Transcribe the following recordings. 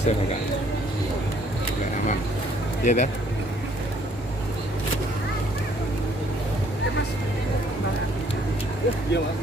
bisa kakak nggak aman iya dah. Iya mas.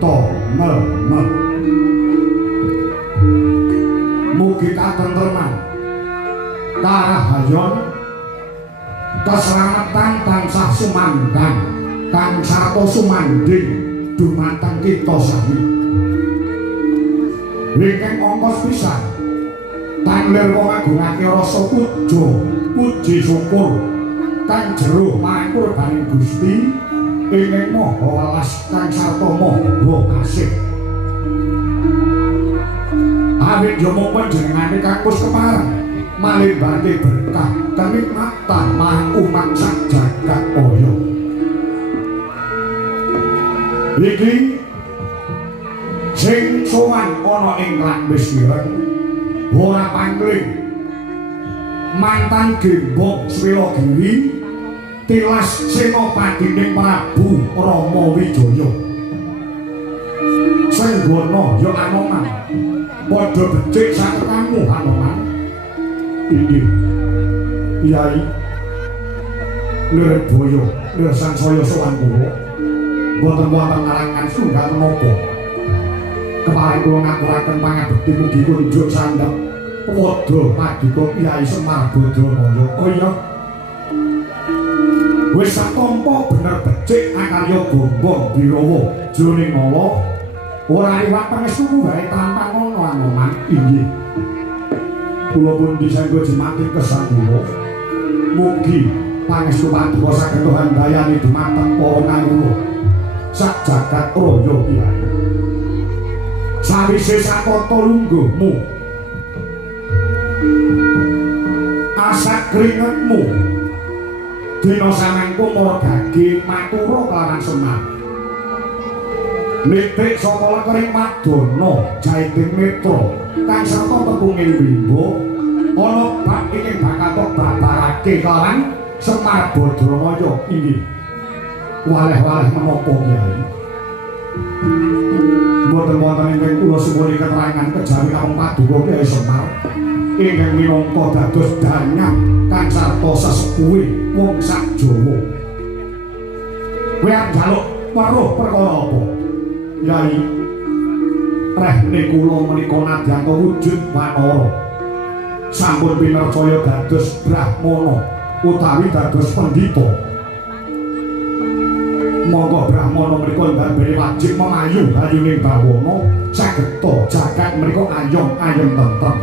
sageta mel-mel. Mugi katentreman, karahayon, keselamatan tansah sumangkang, kang sarta sumanding dumateng kita sami. Ingkang angka pisan tanlir wong ngagungake rasa puja puji syukur kang jero mangkurbaning Gusti ingkang maha welas kang sarta maha kasih. Awit yomo panjenengane kakus kepareng malebake berkah kenikmatan marang umat sak jagat raya. Iki sing sowan ana ing Lambis Ireng ora pangling mantan gembok Swilagiri tilas senopatining Prabu Rama Wijaya. Senggana ya Anoman padha becik saketamu Anoman. Inggih Kyai Lirboyo Lir sansaya sowan kula boten wonten arangan sunggal menapa kepareng kula ngaturaken pangabekti mugi kunjuk sandhep padha paduka Kyai Semar Badramaya. Oh iya wis satampa bener becik akarya Gombong Birawa jroning nala ora liwat pangestu wae tanpa ngono Anoman. Inggih kula pun disangga jemati kesan kula mugi pangestu paduka saged handayani dumateng para kawula sak jagat raya Kyai. Sawise satata lungguhmu asak keringetmu dina samengko margage matura kelawan Semar nitik saka lekering Madana Jaiting Netra kang sarta tepunging Bimba ana bab ingkang bakal babarake kelawan Semar Badramaya. Inggih waleh-waleh menapa Kyai mboten wonten ingkang kula suwuni keterangan kejawi namung paduka Kyai Semar ingkang minangka dados danyang kang sarta sesepuhe wong sak Jawa. Kowe arep njaluk weruh perkara apa? Kyai rehne kula menika nadyan wujud wanara sampun pinercaya dados brahmana utawi dados pendhita. Monggo brahmana menika ndarbene wajib memayu ayuning bawana sageta jagat menika ayom-ayom tentrem.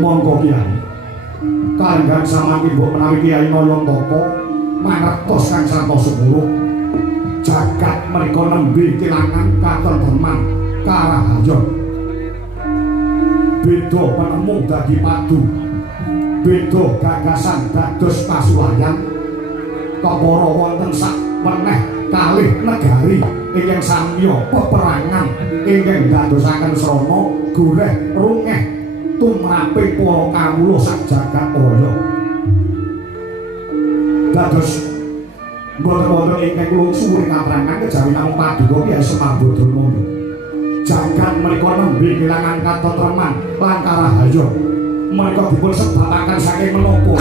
Monggo Kyai kalenggan samangke mbok menawi Kyai Nayantaka mangertos kang sarta sepuluh jagat menika nembe kelangan katentreman karahayon. Beda penemu dadi padu, beda gagasan dados pasulayan. Kepara wonten sak meneh kalih negari ingkang samya peperangan ingkang dadosaken srana goleh rungeh tumraping para kawula sak jagat raya. Dados boten-boten ingkang kula suwun katerangan kejawi namung paduka Kyai Semar Badramaya. Jagat menika nembe kelangan katentreman lan karahayon. Menika dipun sebabaken saking menapa?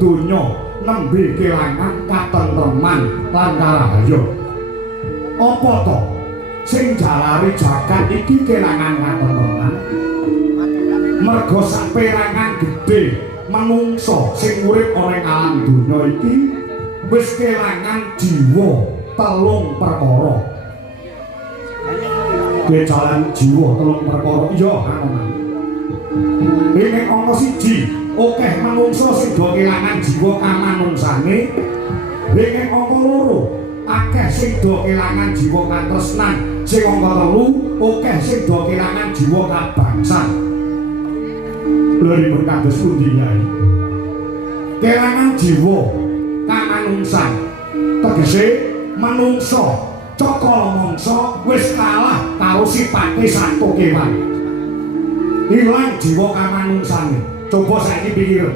Donya nembe kelangan katentreman lan karahayon. Apa to sing jalari jagat iki kelangan katentreman? Merga saperangan gedhe manungsa sing urip ana ing alam donya iki wis kelangan jiwa telung perkara. Kejalan jiwa telung perkara iya ana. Ing angka 1 akeh manungsa sing do kelangan jiwa kamanungsane. Ing angka 2 akeh sing do kelangan jiwa katresnan. Sing angka 3 akeh sing do kelangan jiwa kabangsan. Lha kados pundi Nyai? Kelangan jiwa kamanungsan tegese manungsa cakala mangsa wis kalah karo sipate sato kewan. Ilang jiwa kamanungsane. Coba saiki pikir.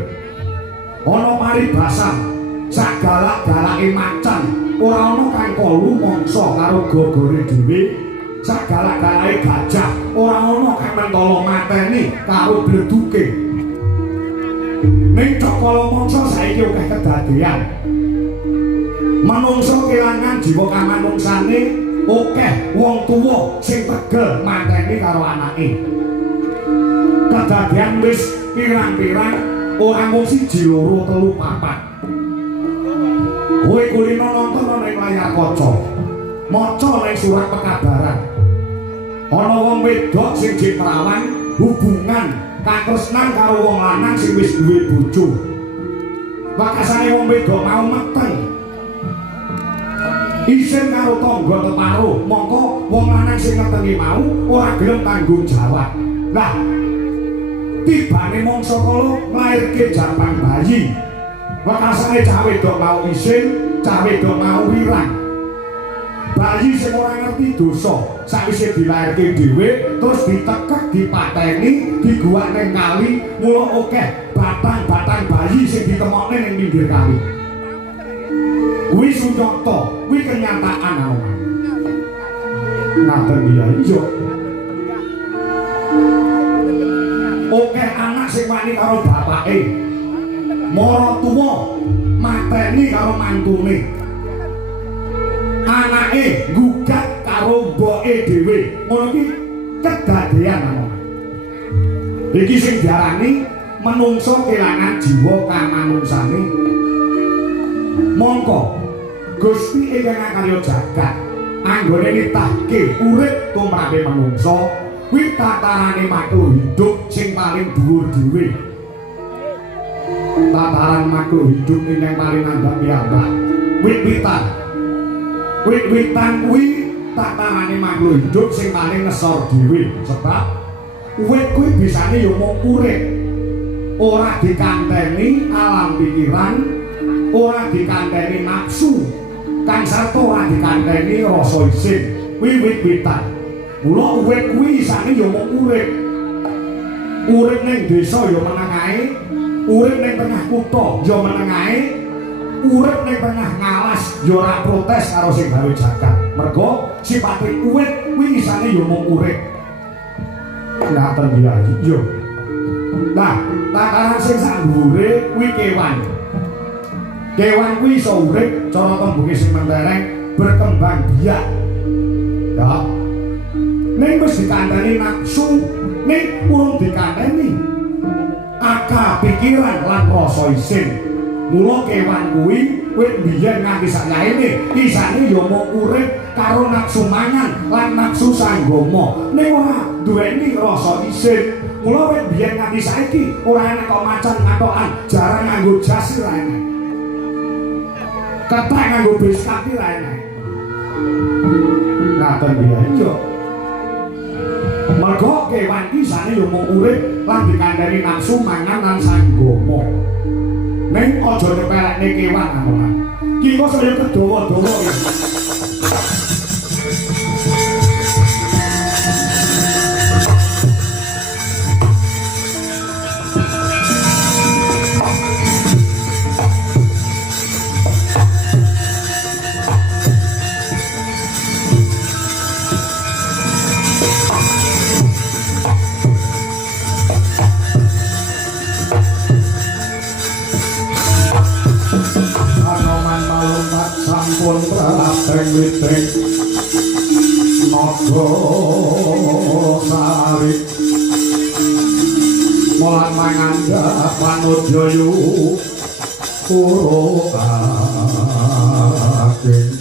Ana paribasan sak galak-galake macan ora ana kang kolu mangsa karo gogore dhewe. Sak galak-galake gajah ora ana kang mentolo mateni karo bleduke. Ning cakala mangsa saiki akeh kedadean. Manungsa kelangan jiwa kamanungsane, akeh wong tuwa sing tegel mateni karo anake. Kedadean wis pirang-pirang ora mung 1, 2, 3, 4. Kowe kulino nonton ana ing layar kaca. Maca ning surat pekabaran. Ana wong wedok sing jek perawan hubungan katresnan karo wong lanang sing wis duwe bojo. Wakasane wong wedok mau meteng. Isin karo tangga teparo, mongko wong lanang sing ngetengi mau ora gelem tanggung jawab. Lah, tibane mangsa kala nglairke jabang bayi. Wakasane cah wedok mau isin, cah wedok mau wirang. Bayi sing ora ngerti dosa, sakwise dilairke dhewe terus ditekek, dipateni, diguwak ning kali, mula akeh batang-batang bayi sing ditemokne ning pinggir kali. Kuwi sunyata, kuwi kenyataan ana. Ngaten iya iya. Akeh anak sing wani karo bapake. Mara tuwa mateni karo mantune. Anake gugat karo mboke dhewe. Ngono iki kedadean ana. Iki sing diarani manungsa kelangan jiwa kamanungsane. Mongko Gusti ingkang karya jagat anggone nitahke urip tumrape manungsa kuwi tatarane makhluk hidup sing paling dhuwur dhewe. Tataran makhluk hidup ingkang paling andhap piyambak. Wit-witan kuwi tatarane makhluk hidup sing paling ngesor dhewe sebab wit kuwi bisane ya mung urip. Ora dikanteni alam pikiran, ora dikanteni nafsu, kang sarta ora dikanteni rasa isin. Kuwi wit-witan. Mula wit kuwi isane ya mung urip. Urip ning desa ya meneng ae, urip ning tengah kutha ya meneng ae, urip ning tengah ngalas ya ora protes karo sing gawe jagat. Mergo sipate wit kuwi isane ya mung urip. Ngaten iki yo. Nah, tataran sing sak dhuwure kuwi kewan. Kewan kuwi iso urip cara tembunge sing mentereng berkembang biak. Ya. Ning wis dikandani nafsu, ning urung dikandani akal pikiran lan rasa isin. Mula kewan kuwi wit biyen nganti sakyaene isane ya mung urip karo nafsu mangan lan nafsu sanggama. Ning ora duweni rasa isin. Mula wit biyen nganti saiki ora enek kok macan ngatokan jarang nganggo jas ora enek. Ketek nganggo biskat ora enek. Ngaten iki yo. Mergo kewan iki isane yo mung urip lan dikandani nafsu mangan lan sanggama. Ning aja nyepelekne kewan ana. Ki kok saya kedawa-dawa iki. Sampun prateng witeng naga sari molan mangandha panodya puro aking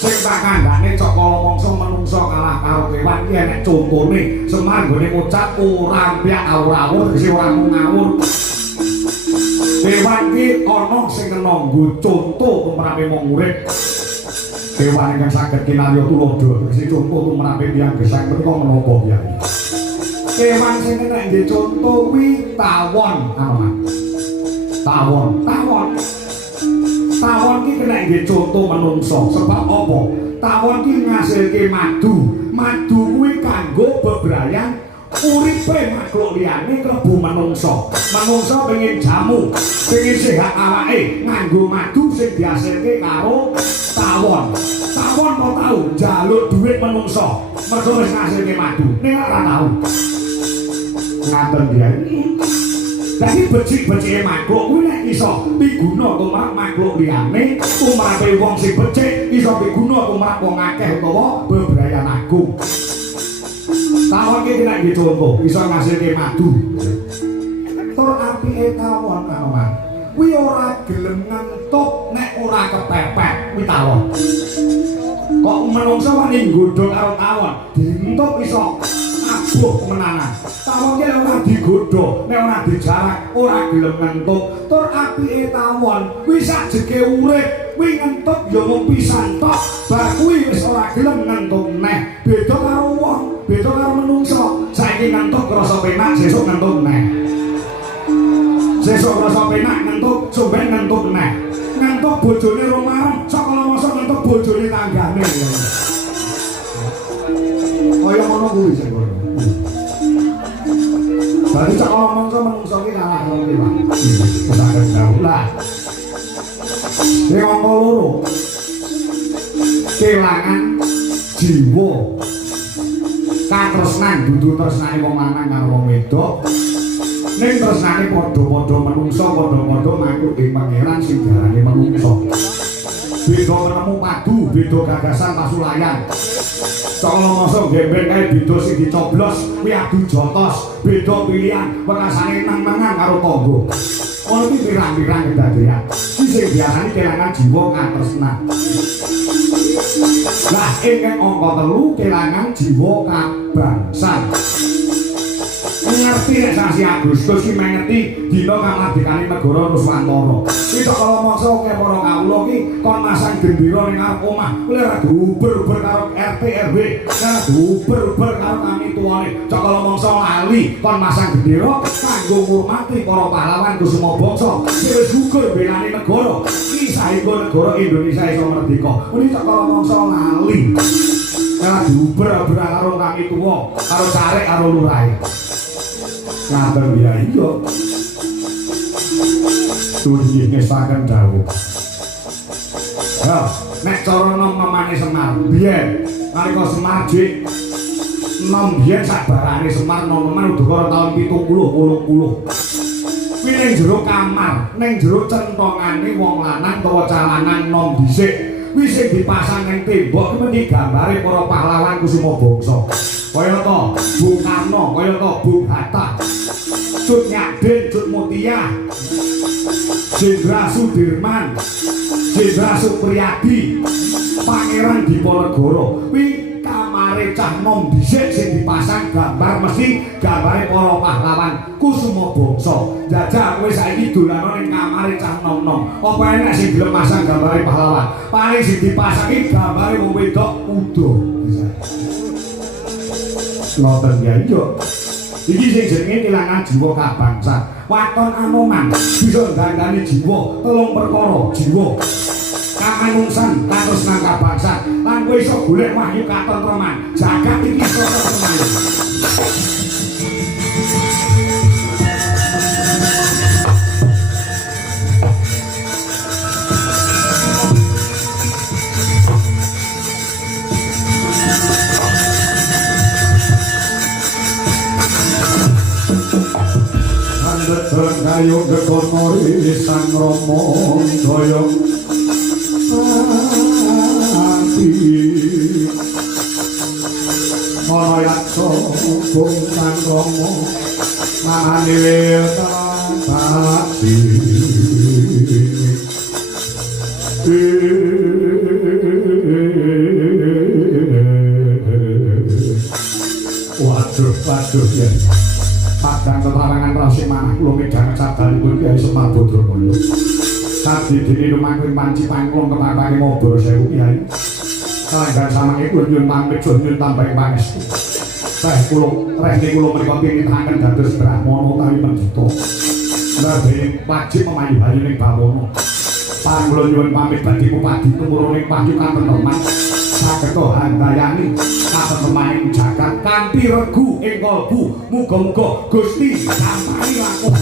sing pakandhane cakala mangsa manungsa kalah karo kewan iki enek contone Semar gone ngucap ora ampiak awur-awur sing ora mung ngawur kewan iki ana sing kena nggo conto tumrape wong urip kewan ingkang saged kinarya tuladha sing conto tumrape tiyang gesang menika menapa Kyai kewan sing kena nggo conto kuwi tawon tawon ki kena nggo conto manungsa sebab apa tawon ki ngasilke madu kuwi kanggo bebrayan uripe makhluk liyane klebu manungsa pengen jamu pengen sehat awake nganggo madu sing dihasilke karo tawon kok tau njaluk dhuwit manungsa mergo wis ngasilke madu ning ora tau ngaten Kyai. Dadi becik-becike makhluk kuwi nek iso piguna tumrap makhluk liyane, tumrape wong sing becik iso piguna tumrap wong akeh utawa bebrayan agung. Tawon iki nek dicontoh iso ngasilke madu. Tur apike tawon Kanoman. Kuwi ora gelem ngentuk nek ora kepepet kuwi tawon. Kok menungsa wani nggodhong karo tawon, dientuk iso abuh menanan. Tawon ki ora digodho, nek ora dijarak ora gelem ngentuk. Tur apike tawon kuwi sajeke urip, kuwi ngentuk ya mung pisan tok. Bar kuwi wis ora gelem ngentuk neh. Beda karo wong, beda karo menungsa. Saiki ngentuk krasa penak, sesuk ngentuk neh. Sesuk krasa penak ngentuk, somben ngentuk neh. Ngentuk bojone romarem, sakala masa ngentuk bojone tanggane. Kaya ngono kuwi sing ngono. Dadi cak omongso menungso ki kalah karo kewan. Kesaken daulah. Sing angka loro. Kelangan jiwa. Katresnan dudu tresnane wong lanang karo wong wedok. Ning tresnane padha-padha menungso, padha-padha makhluk ing pangeran sing diarani menungso. Beda nemu padu, beda gagasan pasulayan. Sakala masa gembeng kae beda sing dicoblos kuwi adu jotos, beda pilihan wekasane nang mangan karo tangga. Ono iki pirang-pirang kedadean. Iki sing diarani kelangan jiwa katresnan. Lah ing angka 3 kelangan jiwa kabangsan. Ngerti nek sasi Agustus ki mengerti dina kamardikane negara Nuswantara. Iki sakala mangsa akeh para kawula ki kon masang gendera ning arep omah, kuwi ora diuber-uber karo RT RW, ora diuber-uber karo kami tuane. Sakala mangsa lali kon masang gendera kanggo ngurmati para pahlawan Kusuma Bangsa sing wis gugur belani negara. Iki saengga negara Indonesia iso merdeka. Kuwi sakala mangsa lali. Ora diuber-uber karo kami tuwa, karo carek karo lurahe. Ngaten ya iya. Dunia ngestaken dawuh. Ya, nek cara nom-nomane Semar, biyen nalika Semar jek nom biyen sabarane Semar nom-noman udakara taun 70 80. Kuwi ning jero kamar, ning jero centongane wong lanang utawa calanan nom dhisik. Kuwi sing dipasang ning tembok kuwi gambare para pahlawan Kusuma Bangsa. Kaya to Bung Karno, kaya to Bung Hatta, Cut Nyadin, Cut Mutia, Jenderal Sudirman, Jenderal Supriyadi, Pangeran Diponegoro. Kuwi kamare cah nom dhisik sing dipasang gambar mesti gambare para pahlawan Kusuma Bangsa. Jajal kowe saiki dolano ning kamare cah nom-nom. Apa enek sing gelem pasang gambare pahlawan? Paling sing dipasang iki gambare wong wedok udo. Ngoten ya iya. Iki sing jenenge kelangan jiwa kabangsan. Waton Anoman bisa nggandani jiwa, 3 perkara jiwa. Kamanungsan, katresnan kabangsan. Lan kowe iso golek wahyu katentreman. Jagat iki iso tentrem. Kayo gekonori sang Rama daya ati so kung kang romo manilita pati waduh ya padang tetarangan rasi manah kula midhang cadhanipun Kyai Semar Badramulya sadi dene lumangking panci pangklong kepapake mobor sewu Kyai kalenggan samangipun nyuwun pamit nyuwun tambahi pangestu teh kula rene kula menika pinitaken dados brahmana utawi pendhita nadene wajib memayu bayu ning bawana pangkula nyuwun pamit badhe bupati kemuruning panyukan teman saged handayani katentemaning jagat kanthi regu ing kalbu muga-muga Gusti sampani langkung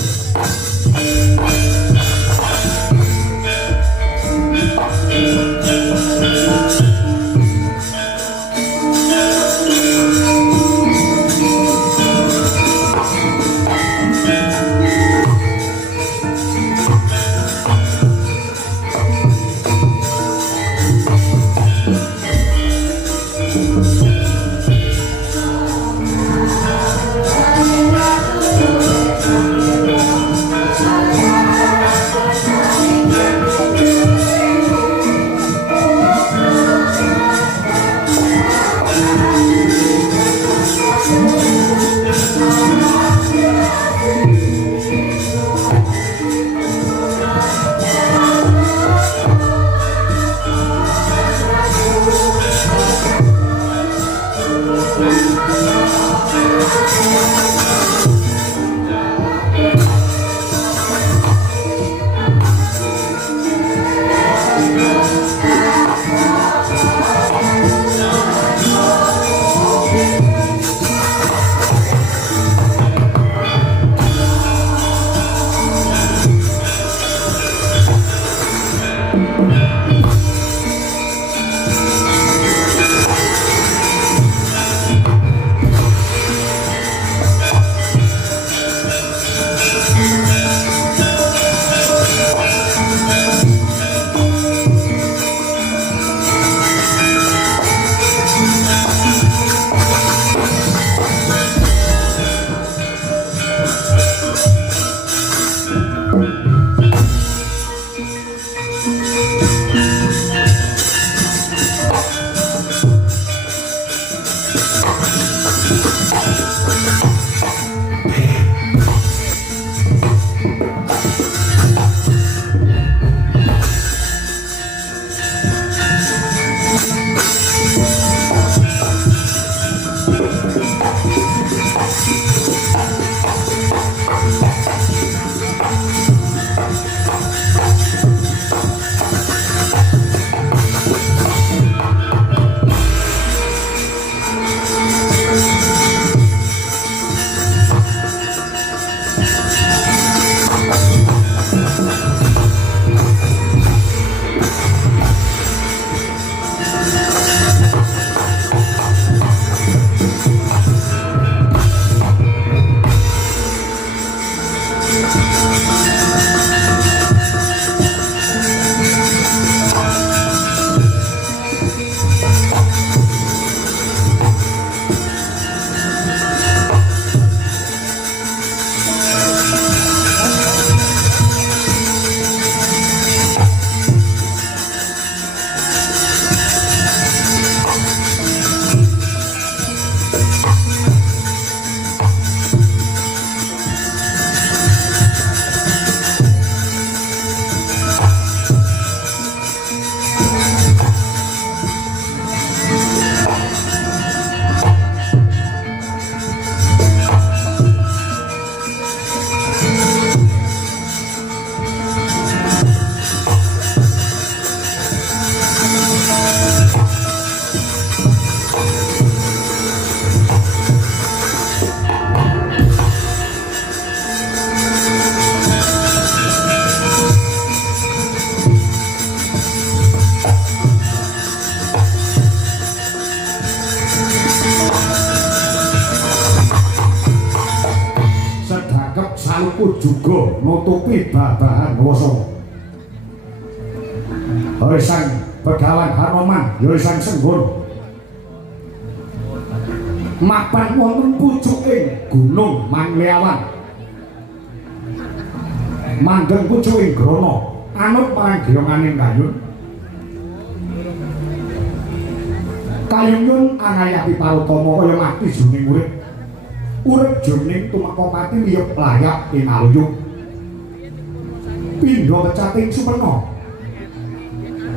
juga nutupi babahan wasa. Hei sang Begawan Hanoman, hei sang Senggon. mapan wonten pucuking Gunung Mangleawan. Mandeng pucuking grana anut marang geyonganing kayun. Kayun angayapi parutama kaya mati jroning urip. Urip jroning tumeka mati miyep layak ing aluyung. Pindha pecating superna.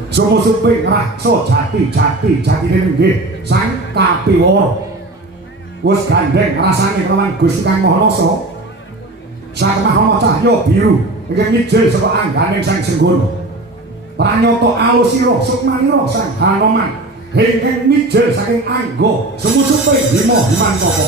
Sumusuping raksa jati-jatine nggih sang kapiwara. Wis gandeng rasane kelawan Gusti Kang Mahanasa. Sang Mahana Cahya biru ingkang mijil saka angganing Sang Senggana. Pranyata alusira sukmanira Sang Hanoman ingkang mijil saking angga sumusuping Bima Himantaka.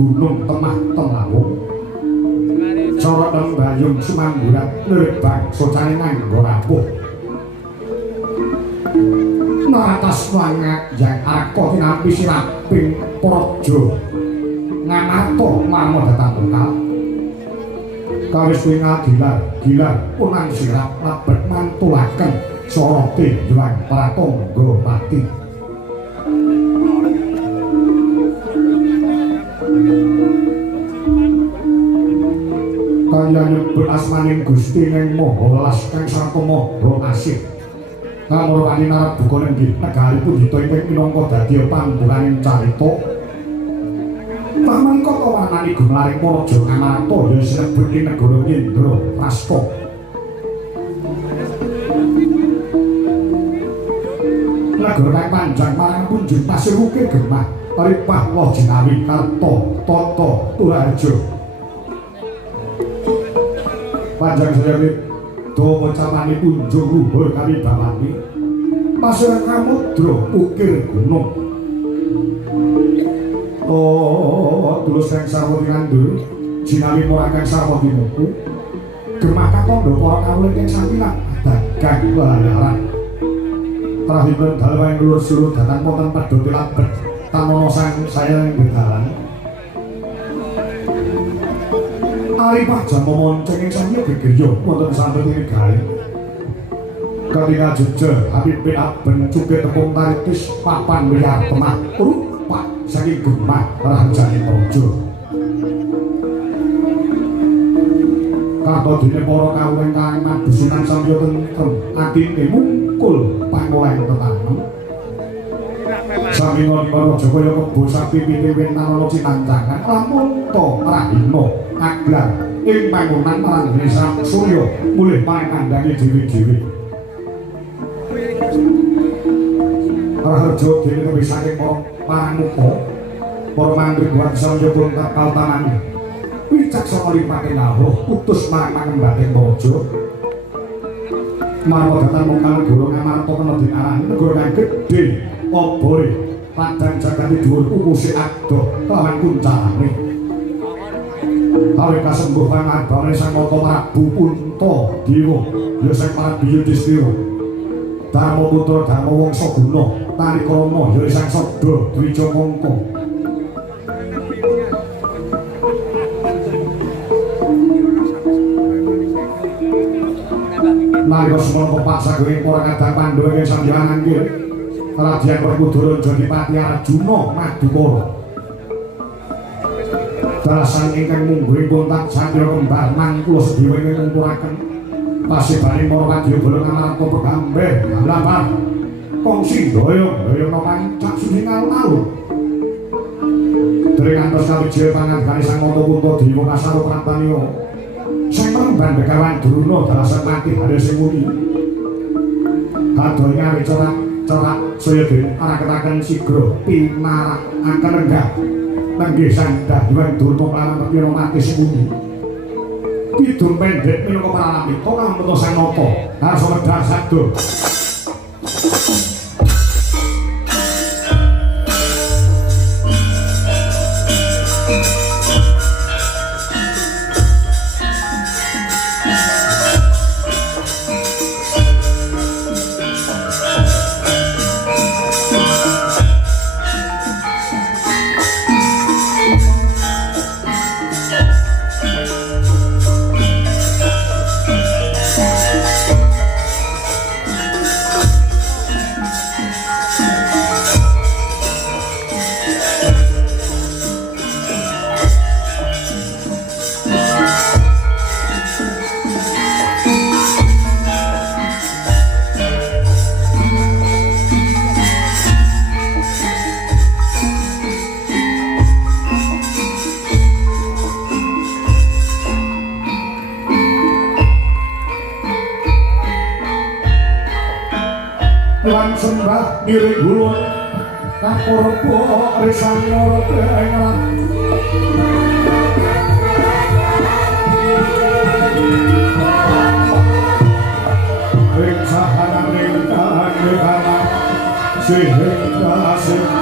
Gunung Temah Temawung Sorot dan Bayung Sumamburat Lerbang Socane nganggo rapuh Naratas wangat yang aku tinapi siraping projo ngamato marmo datang lokal kawis wingal gilar punang sirap labet mantulaken sorote juang pratangga pati kaya nyebut asmaning Gusti ning maha welas kang sarta maha asih kamurwani narap buka ning negaripun ditoiping minangka dadi panggonaning carita pamangka kawanani gumlaring Praja Ngamarta ya sinebut ing negara Indra Prasta negara kang panjang marang punjung pasir ukir gemah Ripah Woh Jinawi Karta Tata Turajo panjang sejawit do pocamani kunjung luhur kami bawani pasir kamudra ukir gunung tulus kang sarwa ngandhur jinawi ora kang sarwa dimuku gemah katandha para kawula ing sampilan dagang lalaran rahipun dalem lurus-lurus datang wonten pedhote labet tamono sang saya ing dalan Aripah jampo monceng ing samya gegirya wonten santet ing gawe. Ketika jejer Habib bin Aben cukit tepung taritis papan wiyar temah rupak saking gemah ranjane praja. Kato dene para kawula ingkang madusunan samya tentrem atine mungkul pangoleh tetanem. Sami ngono Jaya kebo sapi piwin nalala cinancangan lamun to rahina aglar ing panggonan marang desa Surya mulih pangandangi dhewe-dhewe. Raharja dene kebi saking pamuka para mantri buat samya pun kapal tanane. Wicaksana lipate nawuh utus marang mangembating praja. Marang datang mungkal golong Ngamarta kena dinarani negara kang gedhe obore padang jagati dhuwur ukuse adoh lawan kuncane. Kawit kasembuh pangabane Sang Nata Prabu Punta Dewa ya Sang Prabu Yudhistira Darma Putra Darma Wangsa Guna Tarikrama ya Sang Sada Dwija Mangka. Nalika semana pepak saguring para kadang Pandhawa ing sandyangan nggih Radyan Werkudara Jodipati Arjuna Madukara dalasan ingkang mungguing kontak Satya Kembar mangkula sedhiwa ing ngumpulaken pasibane para wadyabala Ngamarta pegamber lapar kongsi doyong pancak suci alun-alun dereng antos kawijaya pangandhane Sang Nata Punta Dewa Kasaro Prantaniya Sang Remban Begawan Druna dalasan mati hale sing muni kadoh ngawi cerak saya den arak-araken sigra pinarakaken enggak Nanggih sandah Hyang Durna lan Pira mati sing muni kidung pendhek minangka pralamita kamuta Sang Nata harsa medhar sadha. lan sembah ngiring hulun kapurpo risan loro pengelan ing sahananing kahangan sehingga asing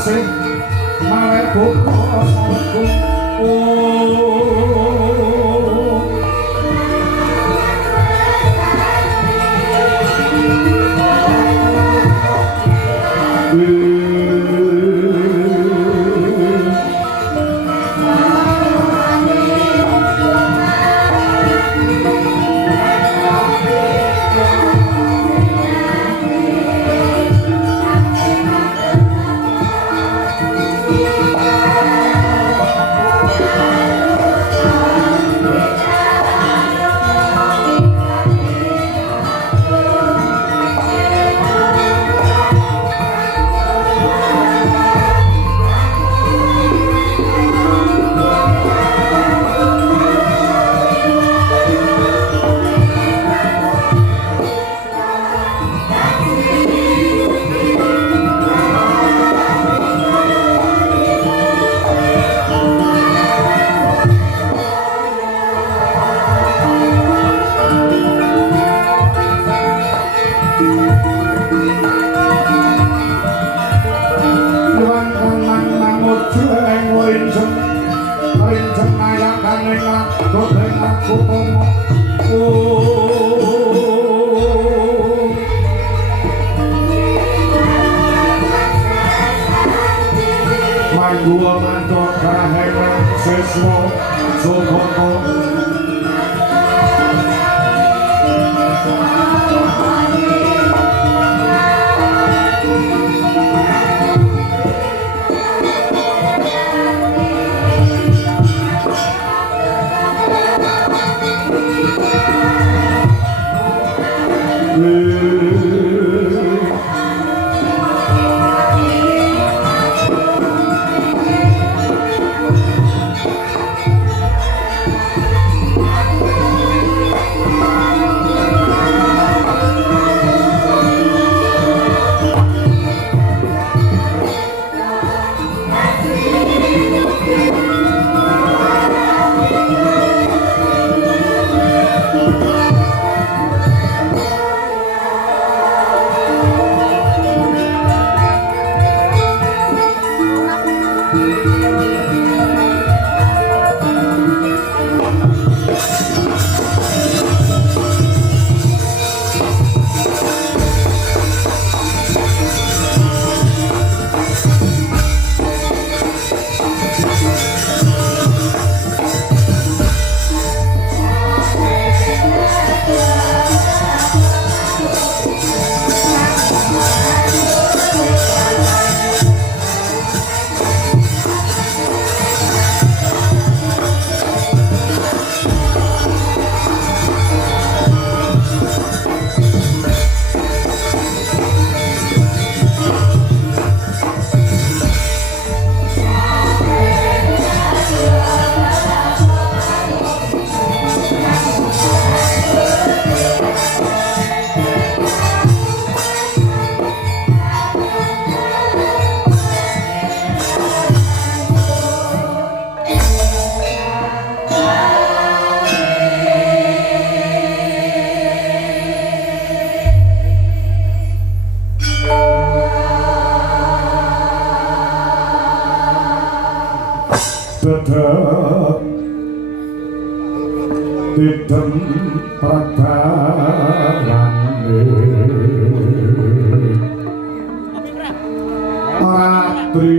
sing malah buka sangku Gua mantot kahengan sesmo sokoto dedek tidem pergarane ratri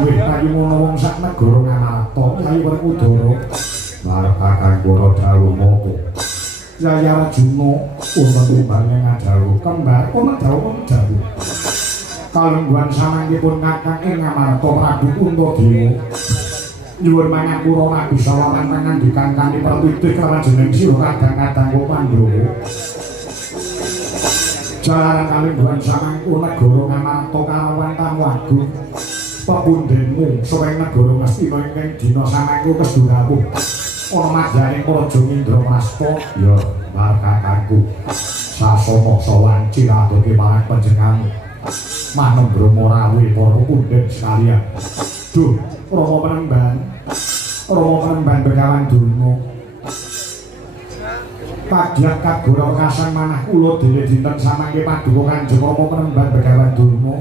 Dhewe kayu ngono wong sak negara nganata kayu Werkudara marakaken para dawuh moko Yaya Arjuna wonten timbangé ngadhawuh kembar ana dawuh kalungguhan samangkipun kakang ing Ngamarta Prabu Kuntadewa nyuwun mangapura Nabi Salaman pangandikan kanthi pertitih karajening sira kadang-kadang Pandhawa jalaran kalungguhan samangku negara Ngamarta kalawan tamu agung pepundhenmu saweng negara Ngastina ingkang dina samangku kesturawuh ana madyaning Praja Indraprastha ya markakanku sasana sawan ciradoke marang panjenengan manem Brahma rawuh para pundhen sekalian duh Rama Penemban Begawan Durna Padyat kagora kasang manah kula dhewe dinten samangke paduka Kanjeng Rama Penemban Begawan Durna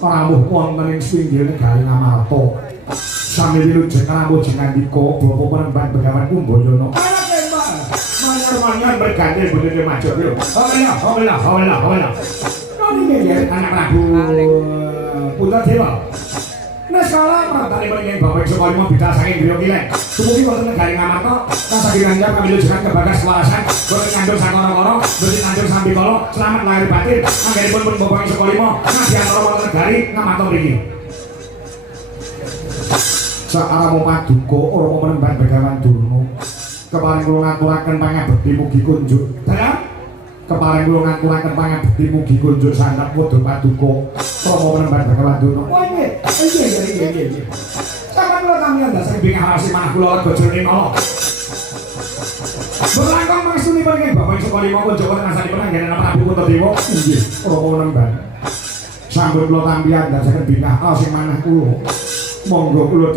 rawuh wonten ing pinggir negari Ngamarta sami wilujeng rawuh jengandika Bapa Penemban Begawan Kumbayana mangan berganti bodene maju yo hola niki anak Prabu Puntadewa nek salah pratane mriki Bapak Sukarimo bidal saking griya kilek dumugi wonten negari Ngamarta kasagirannya kami lujukan ke bagas warasan boten ngandung sakara-kara boten ngandung sambikala selamat lahir batin anggenipun pun Bapak Sukarimo ngadiantara wonten negari Ngamarta mriki sakaramo paduka Rama Penemban Begawan Durna keparing kula ngaturaken pangabekti mugi kunjuk keparing kula ngaturaken pangabekti mugi kunjuk sandhap wedha paduka Rama Penemban Begawan Durna iya sampeyan kula kamiyan dasar bingah harasi manah kula rega jroning kala berlangkong mangsunipun ing Bapak Sukarimo Kunjoko ngasani penanggenan Prabu Kuntadewa inggih Rama Penemban sambut kula tampian dasar bingah sing manah kula monggo kula